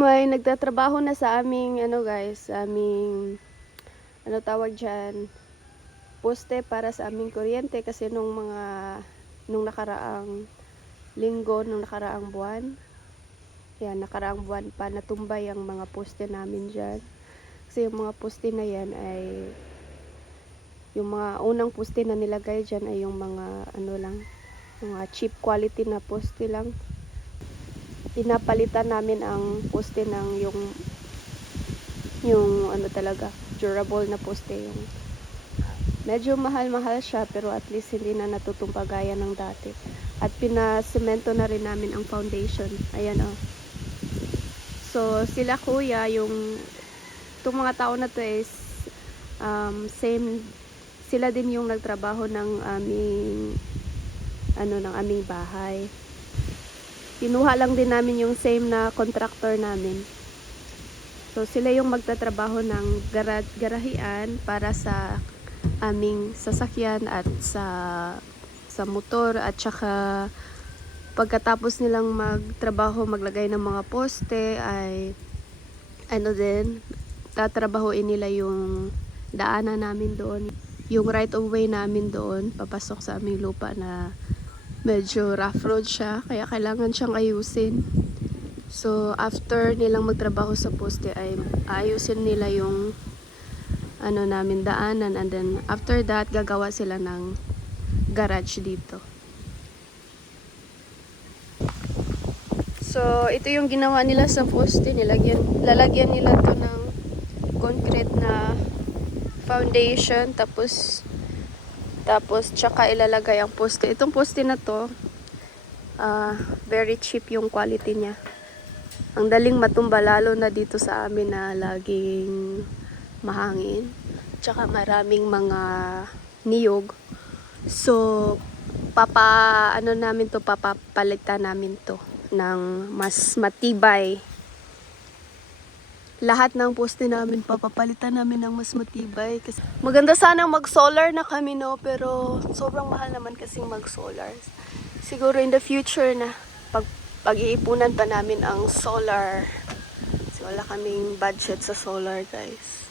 may nagtatrabaho na sa aming ano guys, aming ano tawag diyan poste para sa aming kuryente kasi nung mga nung nakaraang linggo, nung nakaraang buwan yan, nakaraang buwan pa natumbay ang mga poste namin diyan. Kasi yung mga poste na yan ay yung mga unang poste na nilagay diyan ay yung mga ano lang, mga cheap quality na poste lang pinapalitan namin ang poste ng yung yung ano talaga durable na poste yung medyo mahal-mahal siya pero at least hindi na natutumpa gaya ng dati. At pinasemento na rin namin ang foundation. Ayan oh. So sila kuya yung itong mga tao na to is um, same sila din yung nagtrabaho ng aming ano ng aming bahay kinuha lang din namin yung same na contractor namin. So sila yung magtatrabaho ng gara garahian para sa aming sasakyan at sa sa motor at saka pagkatapos nilang magtrabaho maglagay ng mga poste ay ano din tatrabahoin nila yung daanan namin doon yung right of way namin doon papasok sa aming lupa na medyo rough road siya kaya kailangan siyang ayusin. So after nilang magtrabaho sa poste ay ayusin nila yung ano namin daanan and then after that gagawa sila ng garage dito. So ito yung ginawa nila sa poste. Nilagyan lalagyan nila to ng concrete na foundation. Tapos tapos, tsaka ilalagay ang poste. Itong poste na to, ah, very cheap yung quality niya. Ang daling matumba lalo na dito sa amin na laging mahangin. Tsaka maraming mga niyog. So, papa, ano namin to, papapalitan namin to ng mas matibay lahat ng poste namin papapalitan namin ng mas matibay. Kasi maganda sana mag solar na kami no? Pero sobrang mahal naman kasing mag solar siguro in the future na pag pag-iipunan pa namin ang solar. Kasi wala kaming budget sa solar guys.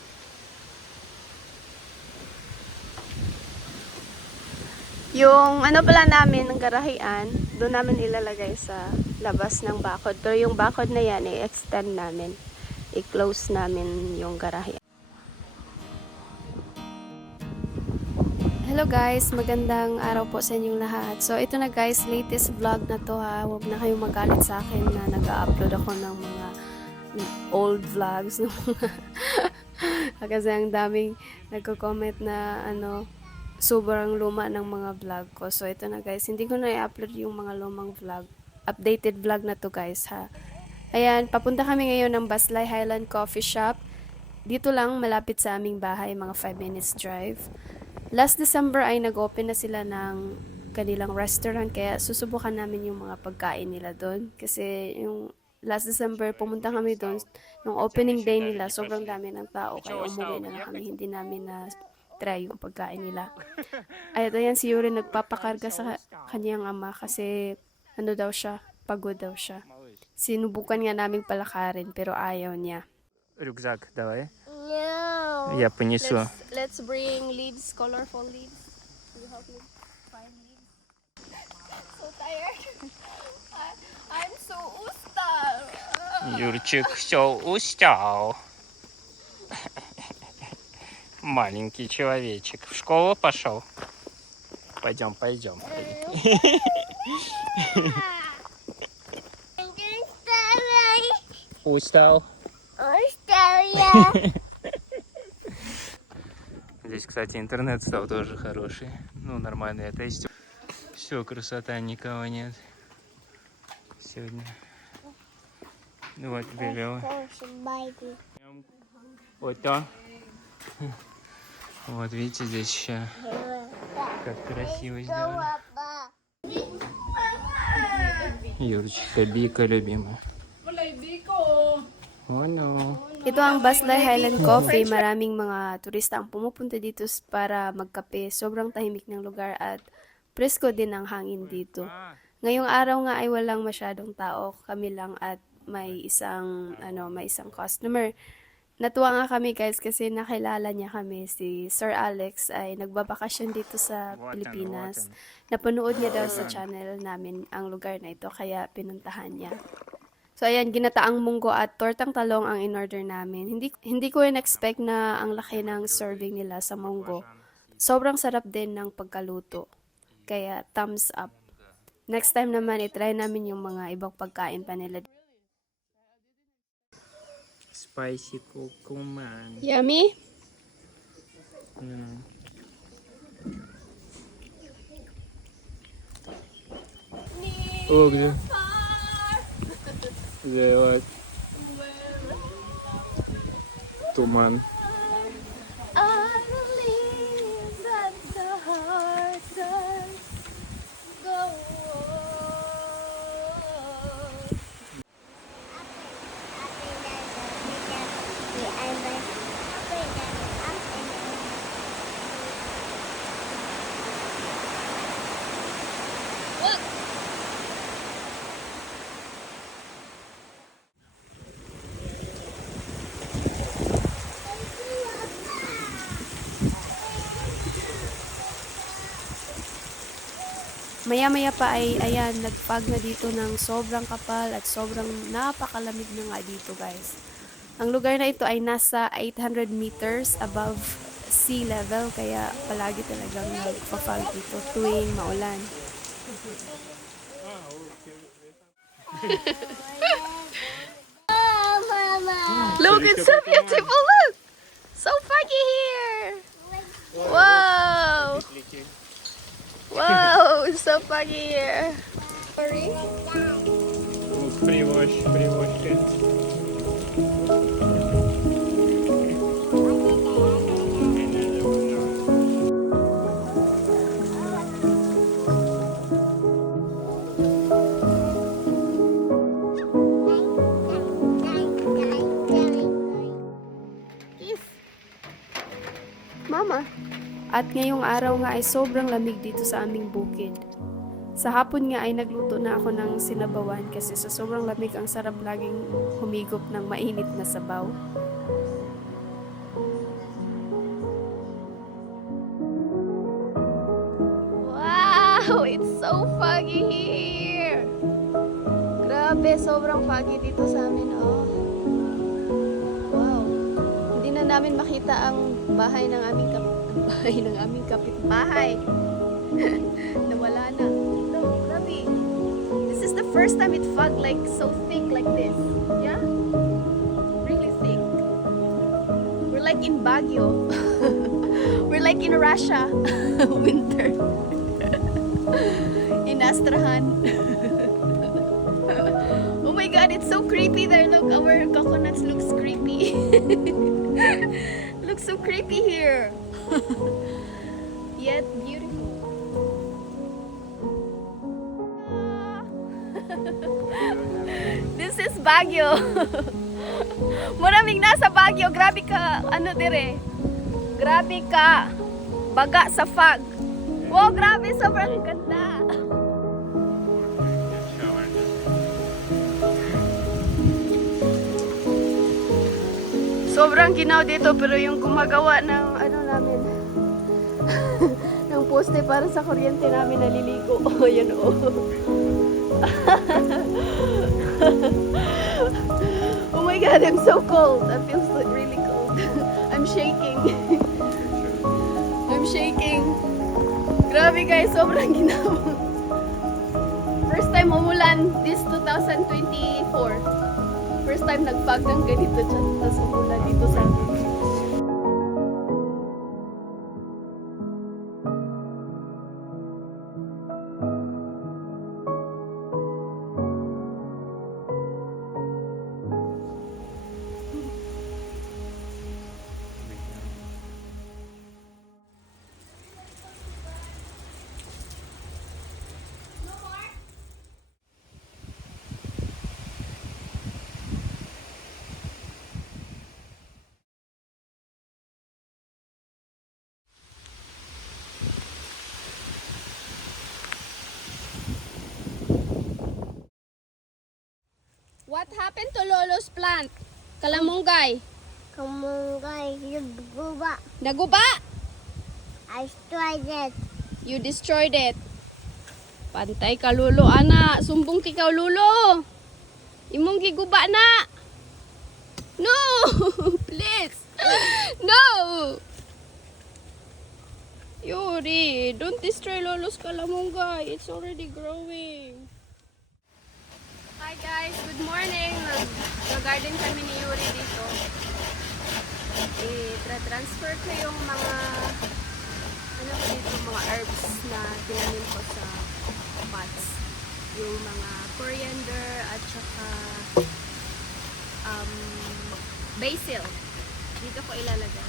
Yung ano pala namin ng garahian doon namin ilalagay sa labas ng bakod. Pero yung bakod na yan i-extend namin i-close namin yung garahe. Hello guys, magandang araw po sa inyong lahat. So ito na guys, latest vlog na to ha. Huwag na kayong magalit sa akin na nag-upload ako ng mga old vlogs. ng mga- Kasi ang daming nagko-comment na ano, sobrang luma ng mga vlog ko. So ito na guys, hindi ko na i-upload yung mga lumang vlog. Updated vlog na to guys ha. Ayan, papunta kami ngayon ng Baslay Highland Coffee Shop. Dito lang, malapit sa aming bahay, mga 5 minutes drive. Last December ay nag-open na sila ng kanilang restaurant, kaya susubukan namin yung mga pagkain nila doon. Kasi yung last December, pumunta kami doon. Nung opening day nila, sobrang dami ng tao, kaya umuwi na lang kami. Hindi namin na try yung pagkain nila. Ay, ito yan, si Yuri nagpapakarga sa kanyang ama kasi ano daw siya, pagod daw siya. Sinubukan nga naming palakarin pero ayaw niya. Рюкзак давай. No. Я понесу. Let's, let's bring leaves, colorful leaves. You help me find leaves? So tired. I, I'm so устал. Юрчик все устал. Маленький человечек. В школу пошел? Пойдем, пойдем. Устал. Устал я. Здесь, кстати, интернет стал тоже хороший. Ну, нормальный. Это есть. Все, красота, никого нет. Сегодня. Ну вот, белево. Вот то. Вот, видите, здесь еще как красиво сделано. Юрочка, Бика, любимая. Oh no. Ito ang Baslay Highland Coffee. Maraming mga turista ang pumupunta dito para magkape. Sobrang tahimik ng lugar at presko din ang hangin dito. Ngayong araw nga ay walang masyadong tao. Kami lang at may isang ano, may isang customer. Natuwa nga kami guys kasi nakilala niya kami si Sir Alex ay nagbabakasyon dito sa Pilipinas. Napanood niya daw sa channel namin ang lugar na ito kaya pinuntahan niya. So ayan, ginataang munggo at tortang talong ang in-order namin. Hindi, hindi ko in-expect na ang laki ng serving nila sa munggo. Sobrang sarap din ng pagkaluto. Kaya thumbs up. Next time naman, itry namin yung mga ibang pagkain pa nila. Spicy kukuman. Yummy? Mm. Oh, good. Делать Туман. Maya-maya pa ay, ayan, nagpag na dito ng sobrang kapal at sobrang napakalamig na nga dito, guys. Ang lugar na ito ay nasa 800 meters above sea level, kaya palagi talagang nagpa-fog dito tuwing maulan. Look, it's so beautiful! Look! So foggy here! Wow! Whoa! it's so foggy here. Sorry? Pre-wash, pre-wash it. At ngayong araw nga ay sobrang lamig dito sa aming bukid. Sa hapon nga ay nagluto na ako ng sinabawan kasi sa sobrang lamig ang sarap laging humigop ng mainit na sabaw. Wow! It's so foggy here! Grabe, sobrang foggy dito sa amin, oh. Wow. Hindi na namin makita ang bahay ng aming bahay ng aming kapitbahay. Nawala na. No, grabe. This is the first time it fog like so thick like this. Yeah? Really thick. We're like in Baguio. We're like in Russia. Winter. in Astrahan. oh my god, it's so creepy there. Look, our coconuts looks creepy. looks so creepy here. Yet beautiful. This is Baguio. Maraming nasa Baguio. Grabe ka, ano dire. Grabe ka. Baga sa fog. Wow, grabe. Sobrang ganda. Sobrang ginaw dito pero yung gumagawa ng ano namin ng poste para sa kuryente namin naliligo. Oh, yun oh. oh my god, I'm so cold. I feel so really cold. I'm shaking. I'm shaking. Grabe guys, sobrang ginawa. First time umulan this 2024. First time nagpag ng ganito dyan, tapos umulan dito sa amin. What happened to Lolo's plant? Kalamunggay. Kamunggay, nagguba. Naguba. I tried it. You destroyed it. Pantay ka lulo ana, sumbong ti ka lulo. Imong giguba na. No, please. No. Yuri, don't destroy Lolo's kalamunggay. It's already growing. Hi guys, good morning. Nag-garden kami ni Yuri dito. Tra-transfer ko yung mga ano ko dito, mga herbs na tinanim ko sa pots. Yung mga coriander at saka um, basil. Dito ko ilalagay.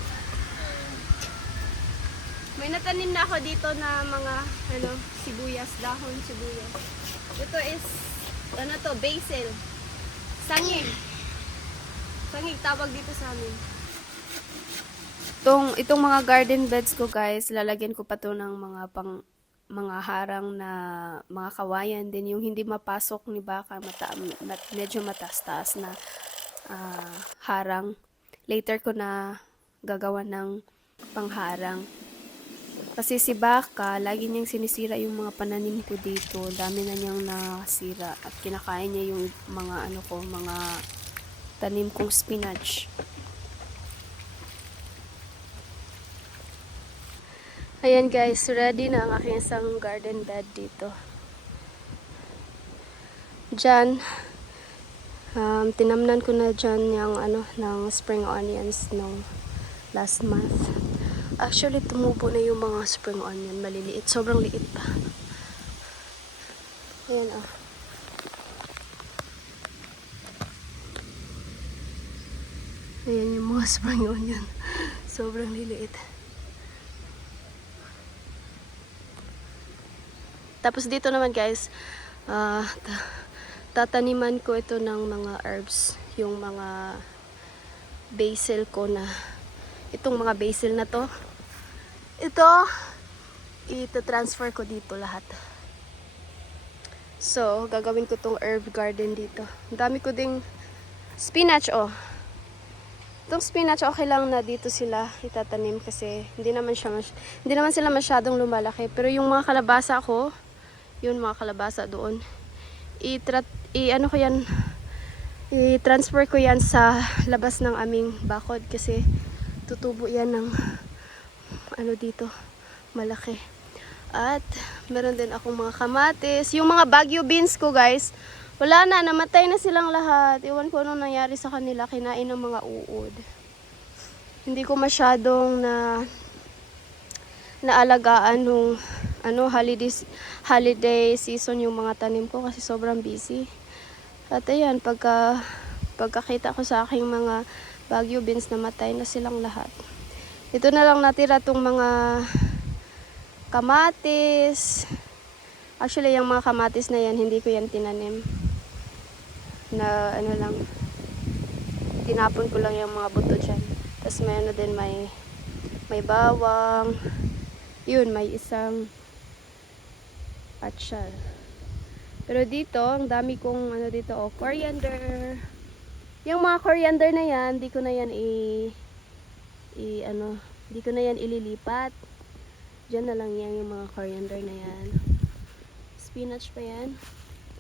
May natanim na ako dito na mga ano, sibuyas, dahon sibuyas. Ito is ano to, basil. Sangig. Sangig tawag dito sa amin. Itong, itong mga garden beds ko guys, lalagyan ko pa to ng mga pang mga harang na mga kawayan din yung hindi mapasok ni baka mata, mat, medyo matas-taas na ah, harang. Later ko na gagawa ng pangharang. Kasi si Baka, lagi niyang sinisira yung mga pananim ko dito. Dami na niyang nasira at kinakain niya yung mga ano ko, mga tanim kong spinach. Ayan guys, ready na ang aking isang garden bed dito. Diyan, um, tinamnan ko na dyan yung ano, ng spring onions nung last month. Actually, tumubo na yung mga spring onion. Maliliit. Sobrang liit pa. Ayan oh. Ayan yung mga spring onion. Sobrang liliit. Tapos dito naman guys, ta- tataniman ko ito ng mga herbs. Yung mga basil ko na, itong mga basil na to, ito, ita-transfer ko dito lahat. So, gagawin ko tong herb garden dito. Ang dami ko ding spinach, oh. Itong spinach, okay lang na dito sila itatanim kasi hindi naman, siya hindi naman sila masyadong lumalaki. Pero yung mga kalabasa ko, yun mga kalabasa doon, i ano ko yan, i-transfer ko yan sa labas ng aming bakod kasi tutubo yan ng ano dito, malaki. At meron din akong mga kamatis. Yung mga bagyo beans ko guys, wala na, namatay na silang lahat. Iwan ko anong nangyari sa kanila, kinain ng mga uod. Hindi ko masyadong na naalagaan nung ano holiday holiday season yung mga tanim ko kasi sobrang busy. At ayan, pagka pagkakita ko sa aking mga bagyo beans namatay na silang lahat. Ito na lang natira tong mga kamatis. Actually, yung mga kamatis na yan, hindi ko yan tinanim. Na ano lang, tinapon ko lang yung mga buto dyan. Tapos may ano din, may, may bawang. Yun, may isang patsyal. Pero dito, ang dami kong ano dito, oh, coriander. Yung mga coriander na yan, di ko na yan i, i ano, di ko na yan ililipat. Diyan na lang yan yung mga coriander na yan. Spinach pa yan.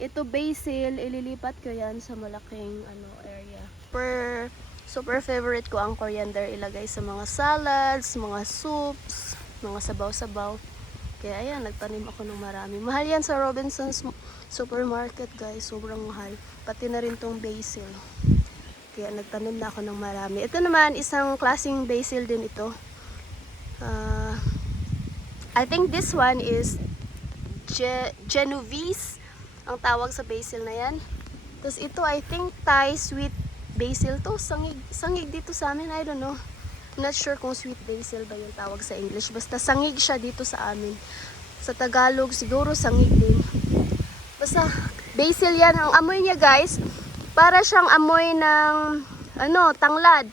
Ito basil, ililipat ko yan sa malaking ano area. Super, super favorite ko ang coriander ilagay sa mga salads, mga soups, mga sabaw-sabaw. Kaya ayan, nagtanim ako ng marami. Mahal yan sa Robinson's supermarket guys, sobrang mahal. Pati na rin tong basil. Kaya nagtanim na ako ng marami. Ito naman, isang klaseng basil din ito. Ah... I think this one is Ge- Genovese ang tawag sa basil na yan. Tapos ito I think Thai sweet basil to. Sangig, sangig dito sa amin. I don't know. I'm not sure kung sweet basil ba yung tawag sa English. Basta sangig siya dito sa amin. Sa Tagalog siguro sangig din. Basta basil yan. Ang amoy niya guys, para siyang amoy ng ano, tanglad.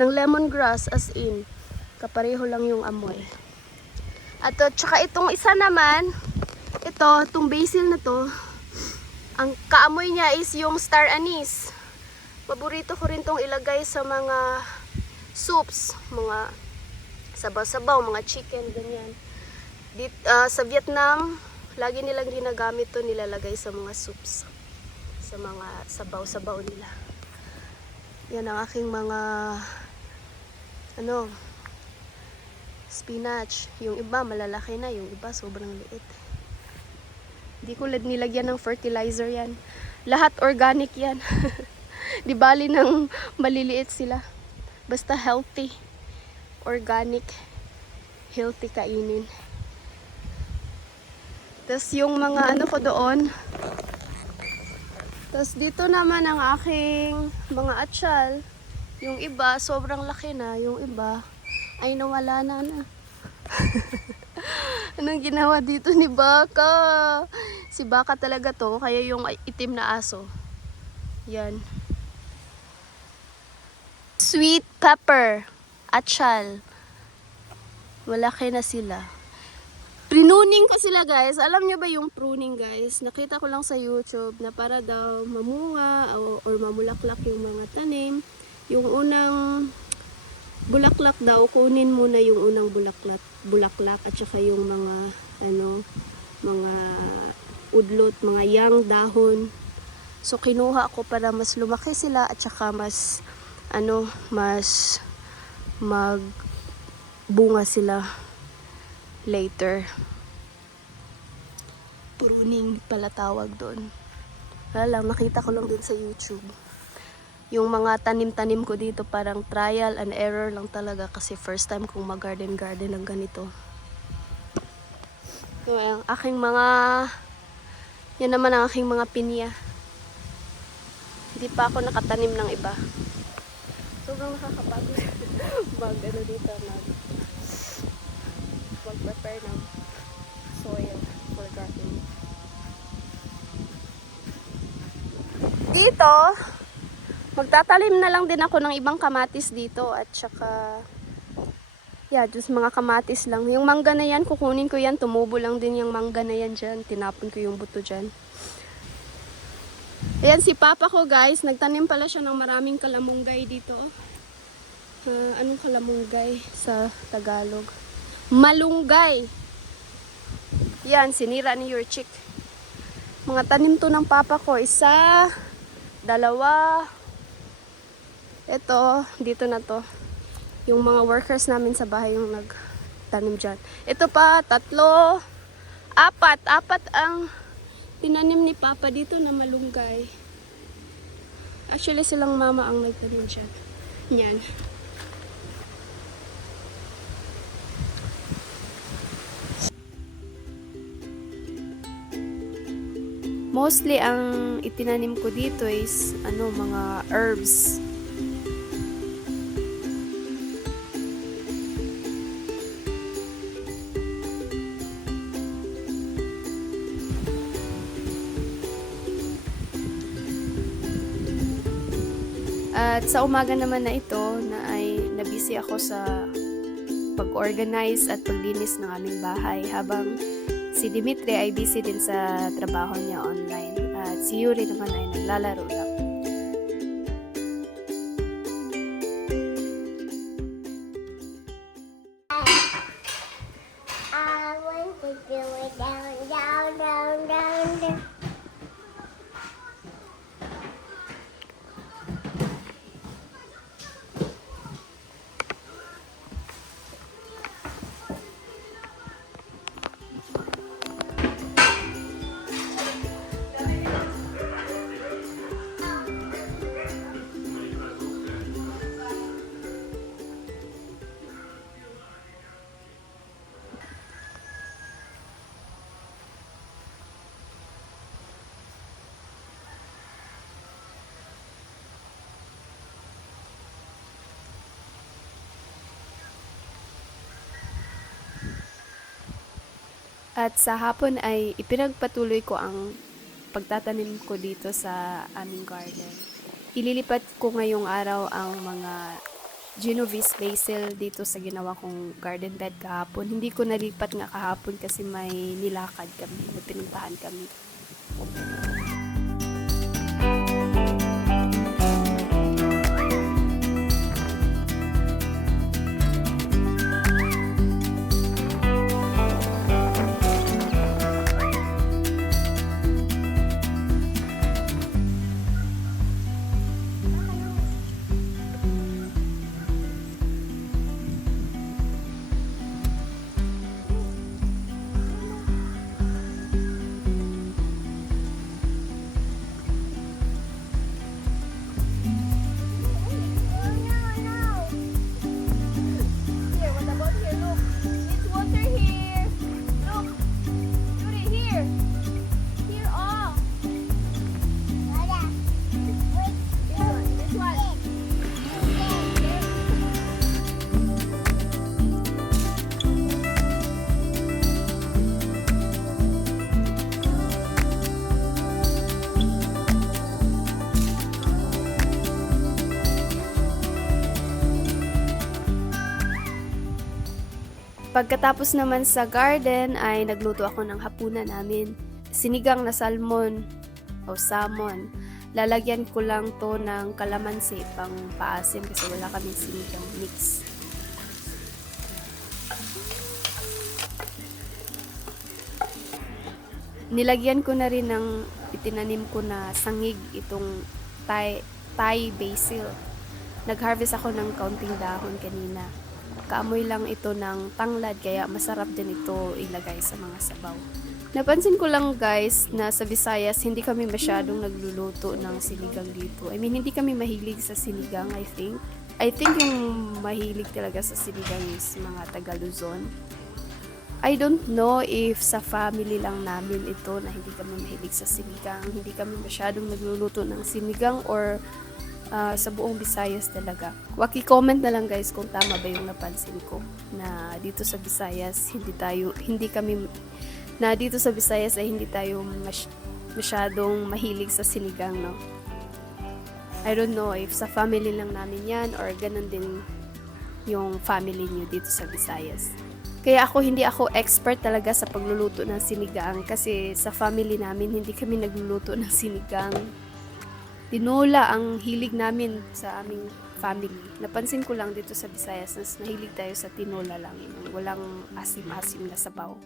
Ng lemongrass as in. Kapareho lang yung amoy. At uh, tsaka itong isa naman, ito, itong basil na to, Ang kaamoy niya is yung star anise. Paborito ko rin tong ilagay sa mga soups, mga sabaw-sabaw, mga chicken, ganyan. Dit, ah, sa Vietnam, lagi nilang ginagamit to nilalagay sa mga soups. Sa mga sabaw-sabaw nila. Yan ang aking mga ano spinach. Yung iba malalaki na, yung iba sobrang liit. Di ko nilagyan ng fertilizer yan. Lahat organic yan. Di bali ng maliliit sila. Basta healthy. Organic. Healthy kainin. Tapos yung mga ano ko doon. Tapos dito naman ang aking mga atsyal. Yung iba, sobrang laki na. Yung iba, ay nawala na na. Anong ginawa dito ni Baka? Si Baka talaga to, kaya yung itim na aso. Yan. Sweet pepper. Atsyal. Malaki na sila. Pruning ko sila guys. Alam nyo ba yung pruning guys? Nakita ko lang sa YouTube na para daw mamunga o, or mamulaklak yung mga tanim. Yung unang bulaklak daw, kunin muna yung unang bulaklak, bulaklak at saka yung mga ano, mga udlot, mga young dahon. So kinuha ko para mas lumaki sila at saka mas ano, mas magbunga sila later. Pruning pala tawag doon. Wala lang, nakita ko lang din sa YouTube. Yung mga tanim-tanim ko dito parang trial and error lang talaga kasi first time kong mag-garden-garden ng ganito. Ang aking mga yan naman ang aking mga pinya. Hindi pa ako nakatanim ng iba. Sobrang nakakapagod mag ano dito mag mag-prepare ng soil for gardening. Dito, magtatalim na lang din ako ng ibang kamatis dito at saka yeah, just mga kamatis lang. Yung mangga na yan, kukunin ko yan. Tumubo lang din yung mangga na yan dyan. Tinapon ko yung buto dyan. Ayan si papa ko guys, nagtanim pala siya ng maraming kalamunggay dito. Ah, anong kalamunggay sa Tagalog? Malunggay. Yan, sinira ni your chick. Mga tanim to ng papa ko. Isa, dalawa, ito, dito na to. Yung mga workers namin sa bahay yung nagtanim dyan. Ito pa, tatlo, apat. Apat ang tinanim ni Papa dito na malunggay. Actually, silang mama ang nagtanim dyan. Yan. Mostly ang itinanim ko dito is ano mga herbs. At sa umaga naman na ito na ay nabisi ako sa pag-organize at paglinis ng aming bahay habang si Dimitri ay busy din sa trabaho niya online at si Yuri naman ay naglalaro lang. At sa hapon ay ipinagpatuloy ko ang pagtatanim ko dito sa aming garden. Ililipat ko ngayong araw ang mga Genovese basil dito sa ginawa kong garden bed kahapon. Hindi ko nalipat nga kahapon kasi may nilakad kami, may pinuntahan kami. Pagkatapos naman sa garden ay nagluto ako ng hapunan namin. Sinigang na salmon o salmon. Lalagyan ko lang to ng kalamansi pang paasim kasi wala kaming sinigang mix. Nilagyan ko na rin ng itinanim ko na sangig itong Thai, Thai basil. Nag-harvest ako ng kaunting dahon kanina. Kaamoy lang ito ng tanglad kaya masarap din ito ilagay sa mga sabaw. Napansin ko lang guys na sa Visayas hindi kami masyadong nagluluto ng sinigang dito. I mean hindi kami mahilig sa sinigang I think. I think yung mahilig talaga sa sinigang is mga taga Luzon. I don't know if sa family lang namin ito na hindi kami mahilig sa sinigang. Hindi kami masyadong nagluluto ng sinigang or ah, sa buong Visayas talaga. Waki-comment na lang guys kung tama ba yung napansin ko na dito sa Visayas hindi tayo hindi kami na dito sa Visayas ay hindi tayo mas, masyadong mahilig sa sinigang, no? I don't know if sa family lang namin yan or ganun din yung family niyo dito sa Visayas. Kaya ako hindi ako expert talaga sa pagluluto ng sinigang kasi sa family namin hindi kami nagluluto ng sinigang. Tinola ang hilig namin sa aming family. Napansin ko lang dito sa Visayas na nahilig tayo sa tinola lang, walang asim-asim na sabaw.